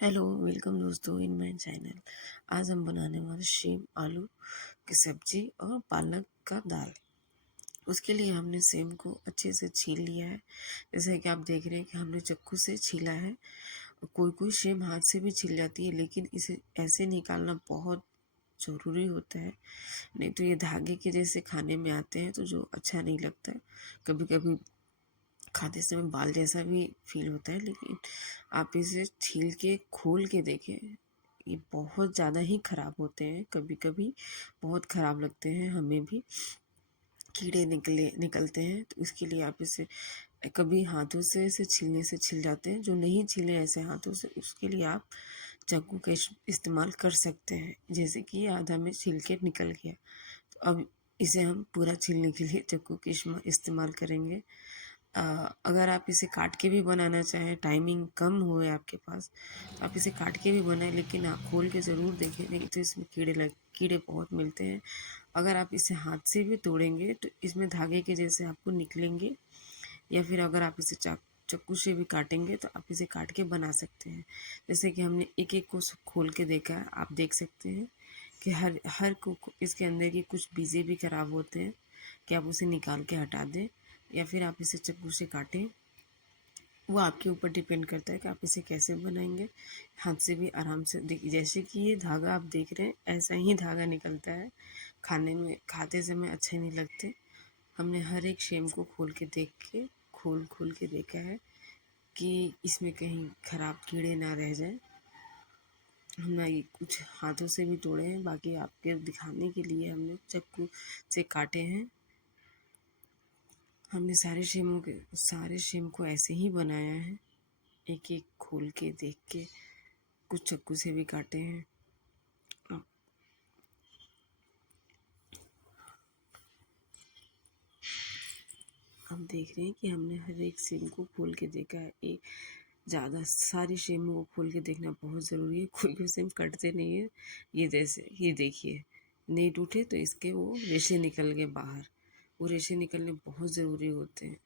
Hello, welcome दोस्तों in my channel. आज हम बनाने वाले सेम आलू की सब्जी और पालक का दाल। उसके लिए हमने सेम को अच्छे से छील लिया है। जैसे कि आप देख रहे हैं कि हमने चाकू से छीला है। कोई कोई सेम हाथ से भी छिल जाती है, लेकिन इसे ऐसे निकालना बहुत ज़रूरी होता है। नहीं तो ये धागे के जैसे खाने में आते हैं तो जो अच्छा नहीं लगता। कभी कभी खाते समय बाल जैसा भी फील होता है, लेकिन आप इसे छील के खोल के देखें, ये बहुत ज़्यादा ही ख़राब होते हैं। कभी कभी बहुत ख़राब लगते हैं, हमें भी कीड़े निकलते हैं। तो इसके लिए आप इसे कभी हाथों से इसे छीलने से छिल जाते हैं, जो नहीं छीले ऐसे हाथों से, उसके लिए आप चाकू का इस्तेमाल कर सकते हैं। जैसे कि ये आधा में छिल के निकल गया, तो अब इसे हम पूरा छीलने के लिए चाकू के इस्तेमाल करेंगे। अगर आप इसे काट के भी बनाना चाहें, टाइमिंग कम हुए आपके पास, तो आप इसे काट के भी बनाएं, लेकिन आप खोल के ज़रूर देखें, नहीं तो इसमें कीड़े बहुत मिलते हैं। अगर आप इसे हाथ से भी तोड़ेंगे तो इसमें धागे के जैसे आपको निकलेंगे, या फिर अगर आप इसे चाकू से भी काटेंगे तो आप इसे काट के बना सकते हैं। जैसे कि हमने एक एक को खोल के देखा है, आप देख सकते हैं कि हर हर को इसके अंदर की कुछ बीजे भी खराब होते हैं, कि आप उसे निकाल के हटा दें या फिर आप इसे चाकू से काटें। वो आपके ऊपर डिपेंड करता है कि आप इसे कैसे बनाएंगे। हाथ से भी आराम से देखिए, जैसे कि ये धागा आप देख रहे हैं, ऐसा ही धागा निकलता है। खाने में खाते समय अच्छे नहीं लगते। हमने हर एक शेम को खोल खोल के देखा है कि इसमें कहीं ख़राब कीड़े ना रह जाए। हमने ये कुछ हाथों से भी तोड़े हैं, बाकी आपके दिखाने के लिए हमने चाकू से काटे हैं। हमने सारे शेम को ऐसे ही बनाया है, एक एक खोल के देख के, कुछ चाकू से भी काटे हैं। अब आप देख रहे हैं कि हमने हर एक सेम को खोल के देखा है। एक ज़्यादा सारी सेम को खोल के देखना बहुत ज़रूरी है, कोई कोई सेम कटते नहीं है। ये जैसे ये देखिए, नहीं टूटे तो इसके वो रेशे निकल गए बाहर। वो रेशे निकलने बहुत ज़रूरी होते हैं।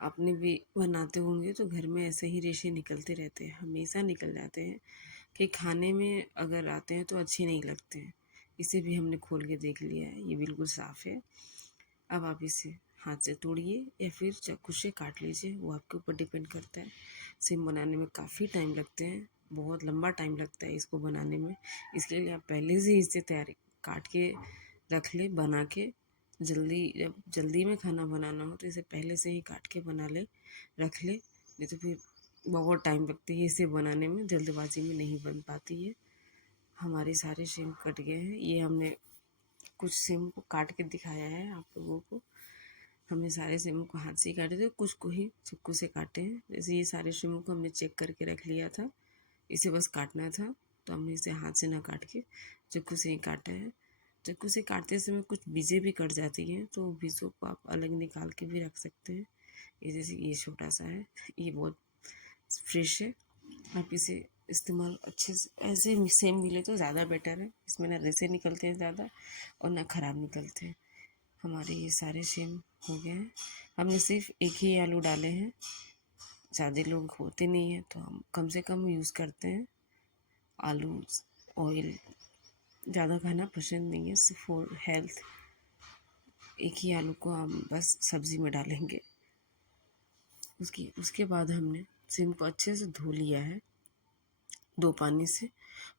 आपने भी बनाते होंगे तो घर में ऐसे ही रेशे निकलते रहते हैं, हमेशा निकल जाते हैं, कि खाने में अगर आते हैं तो अच्छे नहीं लगते हैं। इसे भी हमने खोल के देख लिया है, ये बिल्कुल साफ़ है। अब आप इसे हाथ से तोड़िए या फिर चाकू से काट लीजिए, वो आपके ऊपर डिपेंड करता है। सिम बनाने में काफ़ी टाइम लगते हैं, बहुत लंबा टाइम लगता है इसको बनाने में। इसके लिए आप पहले से ही इसे तैयारी काट के रख ले, बना के। जब जल्दी में खाना बनाना हो तो इसे पहले से ही काट के बना ले, रख ले, नहीं तो फिर बहुत टाइम लगती है इसे बनाने में, जल्दबाजी में नहीं बन पाती है। हमारे सारे सिम कट गए हैं, ये हमने कुछ सिम को काट के दिखाया है आप लोगों को। हमने सारे सिमों को हाथ से ही काटे थे, कुछ को ही चाकू से काटे हैं। जैसे ये सारे सिमों को हमने चेक करके रख लिया था, इसे बस काटना था, तो हमने इसे हाथ से ना काट के चाकू से ही काटा है। चाकू से काटते समय कुछ बीजें भी कट जाती हैं, तो बीजों को आप अलग निकाल के भी रख सकते हैं। ये जैसे ये छोटा सा है, ये बहुत फ्रेश है। आप इसे इस्तेमाल अच्छे से ऐसे सेम मिले तो ज़्यादा बेटर है, इसमें ना रेसे निकलते हैं ज़्यादा और ना ख़राब निकलते हैं। हमारे ये सारे सेम हो गए हैं। हमने सिर्फ एक ही आलू डाले हैं, ज़्यादा लोग होते नहीं हैं तो हम कम से कम यूज़ करते हैं आलू। ऑयल ज़्यादा खाना पसंद नहीं है, सिर्फ फॉर हेल्थ। एक ही आलू को हम बस सब्ज़ी में डालेंगे। उसके बाद हमने सिम को अच्छे से धो लिया है 2 पानी से।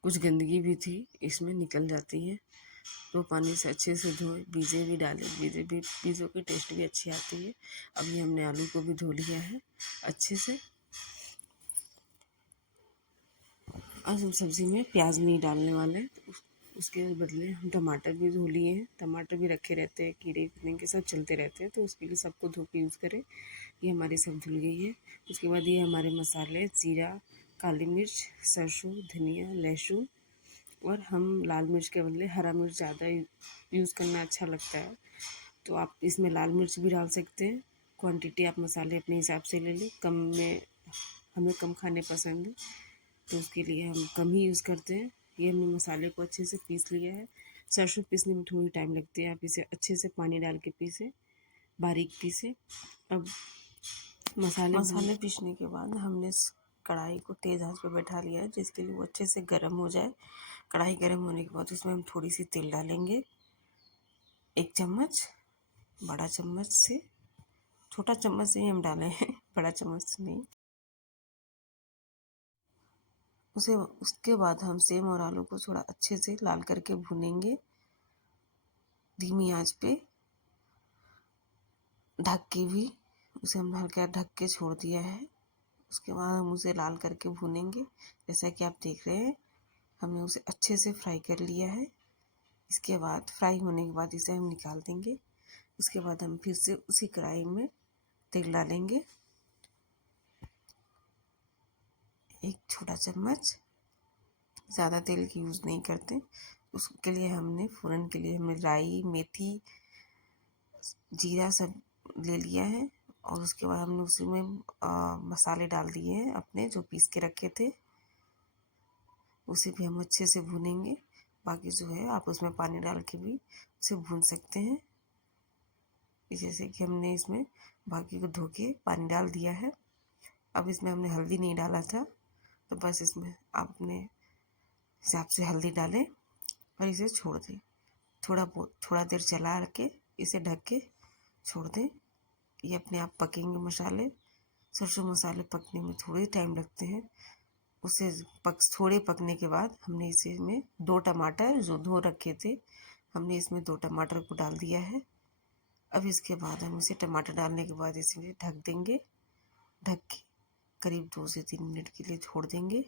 कुछ गंदगी भी थी, इसमें निकल जाती है। 2 पानी से अच्छे से धोए, बीजे भी डाले, बीजों की टेस्ट भी अच्छी आती है। अभी हमने आलू को भी धो लिया है अच्छे से। अब हम सब्ज़ी में प्याज नहीं डालने वाले हैं, तो उसके बदले हम टमाटर भी धो लिए हैं। टमाटर भी रखे रहते हैं, कीड़े के सब चलते रहते हैं, तो उसके लिए सबको धो के यूज़ करें। ये हमारी सब धुल गई है। उसके बाद ये हमारे मसाले, जीरा, काली मिर्च, सरसों, धनिया, लहसुन, और हम लाल मिर्च के बदले हरा मिर्च ज़्यादा यूज़ करना अच्छा लगता है, तो आप इसमें लाल मिर्च भी डाल सकते हैं। क्वांटिटी आप मसाले अपने हिसाब से ले लें, कम में हमें कम खाने पसंद है, तो उसके लिए हम कम ही यूज़ करते हैं। ये हमने मसाले को अच्छे से पीस लिया है। सरसों पीसने में थोड़ी टाइम लगती है, आप इसे अच्छे से पानी डाल के पीसे, बारीक पीसे। अब मसाले पीसने के बाद हमने कढ़ाई को तेज़ आंच पे बैठा लिया है, जिसके लिए वो अच्छे से गर्म हो जाए। कढ़ाई गर्म होने के बाद उसमें हम थोड़ी सी तेल डालेंगे, 1 चम्मच, बड़ा चम्मच से, छोटा चम्मच से ही हम डाले हैं, बड़ा चम्मच से नहीं। उसके बाद हम सेम और आलू को थोड़ा अच्छे से लाल करके भूनेंगे, धीमी आंच पे ढक के भी। उसे हम हल्का ढक के छोड़ दिया है। उसके बाद हम उसे लाल करके भूनेंगे। जैसा कि आप देख रहे हैं, हमने उसे अच्छे से फ्राई कर लिया है। इसके बाद फ्राई होने के बाद इसे हम निकाल देंगे। उसके बाद हम फिर से उसी कढ़ाई में तेल डालेंगे, 1 छोटा चम्मच। ज़्यादा तेल की यूज़ नहीं करते। उसके लिए हमने फ़ोरन के लिए हमने राई, मेथी, जीरा सब ले लिया है। और उसके बाद हमने उसी में मसाले डाल दिए हैं अपने, जो पीस के रखे थे। उसे भी हम अच्छे से भूनेंगे। बाकी जो है आप उसमें पानी डाल के भी उसे भून सकते हैं। जैसे कि हमने इसमें बाकी को धो के पानी डाल दिया है। अब इसमें हमने हल्दी नहीं डाला था, तो बस इसमें आप अपने हिसाब से हल्दी डालें और इसे छोड़ दें। थोड़ा देर चला के इसे ढक के छोड़ दें। ये अपने आप पकेंगे मसाले। सरसों मसाले पकने में थोड़ी टाइम लगते हैं। उसे थोड़े पकने के बाद हमने इसे में 2 टमाटर जो धो रखे थे, हमने इसमें 2 टमाटर को डाल दिया है। अब इसके बाद हम इसे टमाटर डालने के बाद इसमें ढक देंगे। ढक के करीब 2 से 3 मिनट के लिए छोड़ देंगे।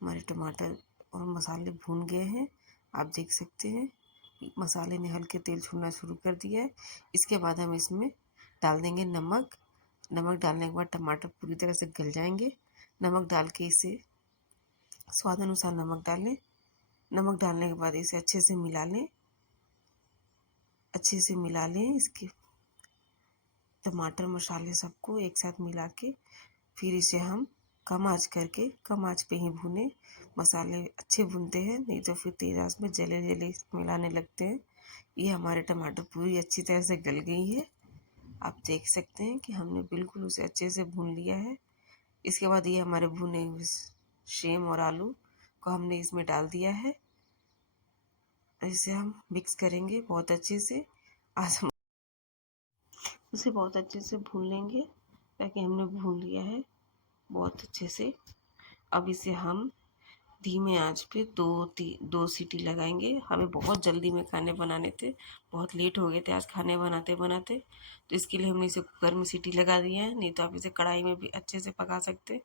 हमारे टमाटर और मसाले भून गए हैं, आप देख सकते हैं। मसाले ने हल्के तेल छोड़ना शुरू कर दिया है। इसके बाद हम इसमें डाल देंगे नमक। नमक डालने के बाद टमाटर पूरी तरह से गल जाएंगे। नमक डाल के इसे स्वाद अनुसार नमक डालें। नमक डालने के बाद इसे अच्छे से मिला लें। अच्छे से मिला लें इसके टमाटर मसाले सबको एक साथ मिला के। फिर इसे हम कम आंच पे ही भूनें। मसाले अच्छे भूनते हैं, नहीं तो फिर तेज आंच में जले जले मिलाने लगते हैं। ये हमारे टमाटर पूरी अच्छी तरह से गल गई है। आप देख सकते हैं कि हमने बिल्कुल उसे अच्छे से भून लिया है। इसके बाद ये हमारे भुने हुए सेम और आलू को हमने इसमें डाल दिया है। इसे हम मिक्स करेंगे बहुत अच्छे से। आज हम उसे बहुत अच्छे से भून लेंगे, ताकि हमने भून लिया है बहुत अच्छे से। अब इसे हम धीमे आंच पे 2 सीटी लगाएंगे। हमें बहुत जल्दी में खाने बनाने थे, बहुत लेट हो गए थे आज खाने बनाते बनाते, तो इसके लिए हमने इसे कुकर में सीटी लगा दी है। नहीं तो आप इसे कढ़ाई में भी अच्छे से पका सकते हैं,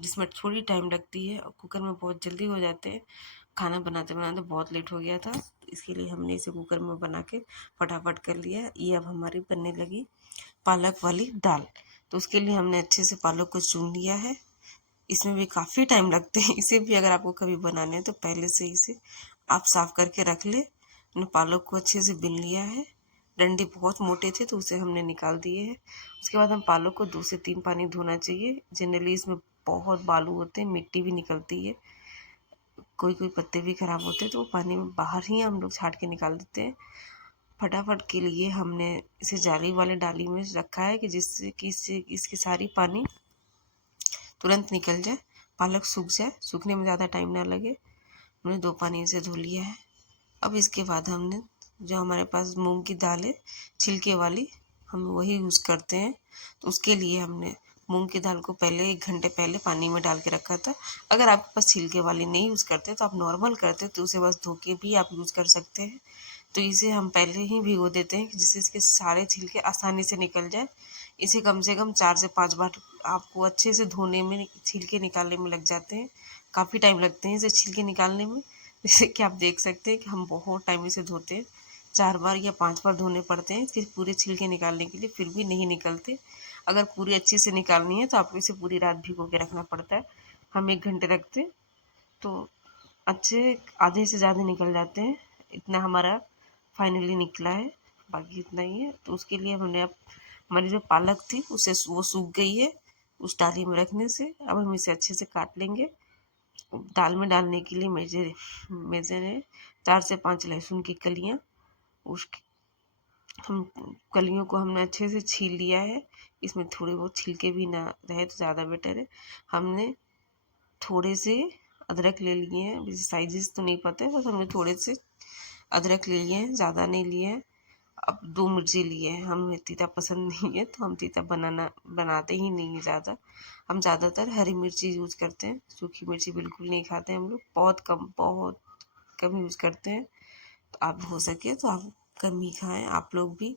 जिसमें थोड़ी टाइम लगती है, और कुकर में बहुत जल्दी हो जाते हैं। खाना बनाते बनाते बहुत लेट हो गया था, तो इसके लिए हमने इसे कुकर में बना के फटाफट कर लिया। ये अब हमारी बनने लगी पालक वाली दाल। तो उसके लिए हमने अच्छे से पालक को चुन लिया है। इसमें भी काफ़ी टाइम लगते हैं। इसे भी अगर आपको कभी बनाने हैं तो पहले से इसे आप साफ़ करके रख ले। हमने पालक को अच्छे से बिन लिया है। डंडे बहुत मोटे थे तो उसे हमने निकाल दिए हैं। उसके बाद हम पालक को 2 से 3 पानी धोना चाहिए। जनरली इसमें बहुत बालू होते हैं, मिट्टी भी निकलती है, कोई कोई पत्ते भी खराब होते हैं, तो वो पानी में बाहर ही हम लोग छाट के निकाल देते हैं। फटाफट के लिए हमने इसे जाली वाले डाली में रखा है, कि जिससे कि इसकी सारी पानी तुरंत निकल जाए, पालक सूख जाए, सूखने में ज़्यादा टाइम ना लगे। हमने 2 पानी से धो लिया है। अब इसके बाद हमने जो हमारे पास मूंग की दाल है छिलके वाली, हम वही यूज़ करते हैं। तो उसके लिए हमने मूंग की दाल को पहले 1 घंटे पहले पानी में डाल के रखा था। अगर आपके पास छिलके वाली नहीं यूज़ करते तो आप नॉर्मल करते तो उसे बस धो के भी आप यूज़ कर सकते हैं। तो इसे हम पहले ही भिगो देते हैं, जिससे इसके सारे छिलके आसानी से निकल जाए। इसे कम से कम 4 से 5 बार आपको अच्छे से धोने में, छिलके निकालने में लग जाते हैं। काफ़ी टाइम लगते हैं इसे छिलके निकालने में। जैसे कि आप देख सकते हैं कि हम बहुत टाइम इसे धोते हैं, 4 बार या 5 बार धोने पड़ते हैं इसके पूरे छिलके निकालने के लिए, फिर भी नहीं निकलते। अगर पूरी अच्छे से निकालनी है तो आपको इसे पूरी रात भिगो के रखना पड़ता है। हम 1 घंटे रखते हैं तो अच्छे आधे से ज़्यादा निकल जाते हैं। इतना हमारा फाइनली निकला है, बाकी इतना ही है। तो उसके लिए हमने अब हमारी जो पालक थी उसे वो सूख गई है उस डाली में रखने से। अब हम इसे अच्छे से काट लेंगे। दाल में डालने के लिए मेजे ने 4 से 5 लहसुन की कलियाँ, उसके हम कलियों को हमने अच्छे से छील लिया है। इसमें थोड़े बहुत छिलके भी ना रहे तो ज़्यादा बेटर है। हमने थोड़े से अदरक ले लिए हैं, वैसे साइजेस तो नहीं पता है, बस हमने थोड़े से अदरक ले लिए हैं, ज़्यादा नहीं लिए हैं। अब 2 मिर्ची लिए हैं, हमें तीता पसंद नहीं है तो हम तीता बनाते ही नहीं है ज़्यादा। हम ज़्यादातर हरी मिर्ची यूज़ करते हैं, सूखी मिर्ची बिल्कुल नहीं खाते हम लोग, बहुत कम यूज़ करते हैं। तो आप हो सके तो आप कम ही खाएं आप लोग भी।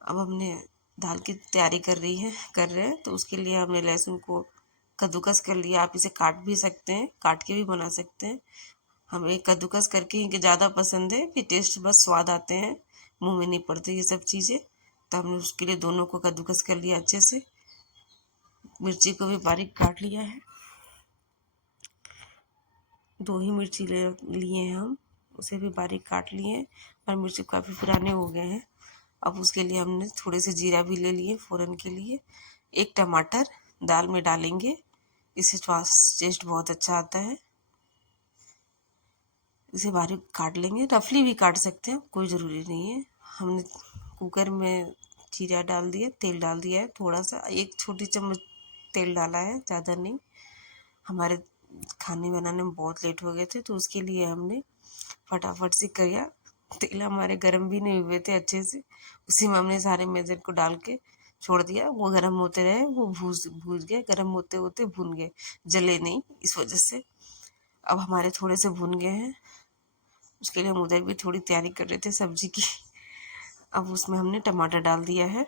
अब हमने दाल की तैयारी कर रहे हैं, तो उसके लिए हमने लहसुन को कद्दूकस कर लिया। आप इसे काट भी सकते हैं, काट के भी बना सकते हैं। हमें कद्दूकस करके ही ज़्यादा पसंद है, फिर टेस्ट बस स्वाद आते हैं, मुंह में नहीं पड़ते ये सब चीज़ें। तो हमने उसके लिए दोनों को कद्दूकस कर लिया अच्छे से। मिर्ची को भी बारीक काट लिया है, 2 ही मिर्ची ले लिए हैं हम, उसे भी बारीक काट लिए हैं। और मिर्ची काफ़ी पुराने हो गए हैं। अब उसके लिए हमने थोड़े से जीरा भी ले लिए फ़ोरन के लिए। एक टमाटर दाल में डालेंगे, इससे टेस्ट बहुत अच्छा आता है। इसे बारीक काट लेंगे, रफली भी काट सकते हैं, कोई ज़रूरी नहीं है। हमने कुकर में जीरा डाल दिया, तेल डाल दिया है थोड़ा सा, 1 छोटी चम्मच तेल डाला है, ज़्यादा नहीं। हमारे खाने बनाने में बहुत लेट हो गए थे तो उसके लिए हमने फटाफट से किया। तेल हमारे गर्म भी नहीं हुए थे अच्छे से, उसी में हमने सारे मेज़र को डाल के छोड़ दिया। वो गर्म होते रहे, वो भूज गए, गर्म होते होते भुन गए, जले नहीं इस वजह से। अब हमारे थोड़े से भुन गए हैं, उसके लिए हम उधर भी थोड़ी तैयारी कर रहे थे सब्जी की। अब उसमें हमने टमाटर डाल दिया है।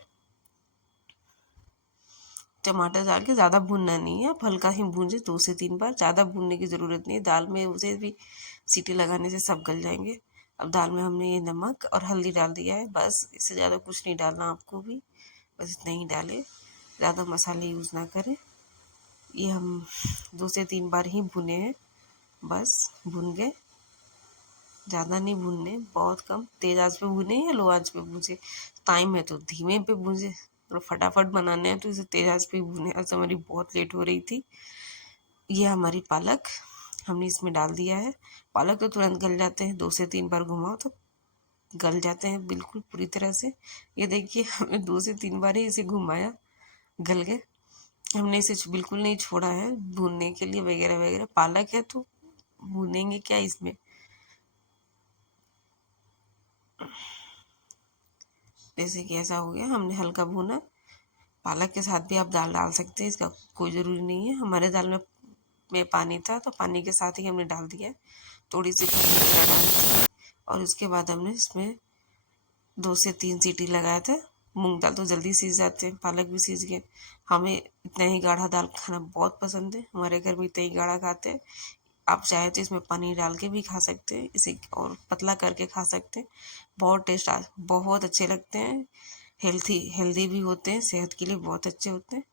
टमाटर डाल के ज़्यादा भूनना नहीं है, आप हल्का ही भूंजे 2 से 3 बार, ज़्यादा भूनने की ज़रूरत नहीं है। दाल में उसे भी सीटी लगाने से सब गल जाएंगे। अब दाल में हमने ये नमक और हल्दी डाल दिया है, बस इससे ज़्यादा कुछ नहीं डालना आपको भी, बस इतना ही डालें, ज़्यादा मसाले यूज़ ना करें। ये हम 2 से 3 बार ही भुने हैं, बस भुन गए, ज़्यादा नहीं भूनने, बहुत कम। तेज़ आंच पे भुने या लो आंच पे भूजे, टाइम है तो धीमे पे भूजे, और फटाफट बनाने हैं तो इसे तेज़ आंच पे भुने। आज हमारी बहुत लेट हो रही थी। ये हमारी पालक हमने इसमें डाल दिया है। पालक तो तुरंत गल जाते हैं, 2 से 3 बार घुमाओ तो गल जाते हैं बिल्कुल पूरी तरह से। ये देखिए हमने 2 से 3 बार ही इसे घुमाया, गल गए। हमने इसे बिल्कुल नहीं छोड़ा है भूनने के लिए वगैरह वगैरह, पालक है तो भूनेंगे क्या इसमें। जैसे कि ऐसा हो गया, हमने हल्का भूना। पालक के साथ भी आप दाल डाल सकते हैं, इसका कोई ज़रूरी नहीं है। हमारे दाल में पानी था तो पानी के साथ ही हमने डाल दिया, थोड़ी सी जीरा डाल दी। और उसके बाद हमने इसमें 2 से 3 सीटी लगाया था। मूंग दाल तो जल्दी सीज जाते हैं, पालक भी सीज गए। हमें इतना ही गाढ़ा दाल खाना बहुत पसंद है, हमारे घर में इतना ही गाढ़ा खाते हैं। आप चाहे तो इसमें पनीर डाल के भी खा सकते हैं, इसे और पतला करके खा सकते हैं। बहुत अच्छे लगते हैं, हेल्दी भी होते हैं, सेहत के लिए बहुत अच्छे होते हैं।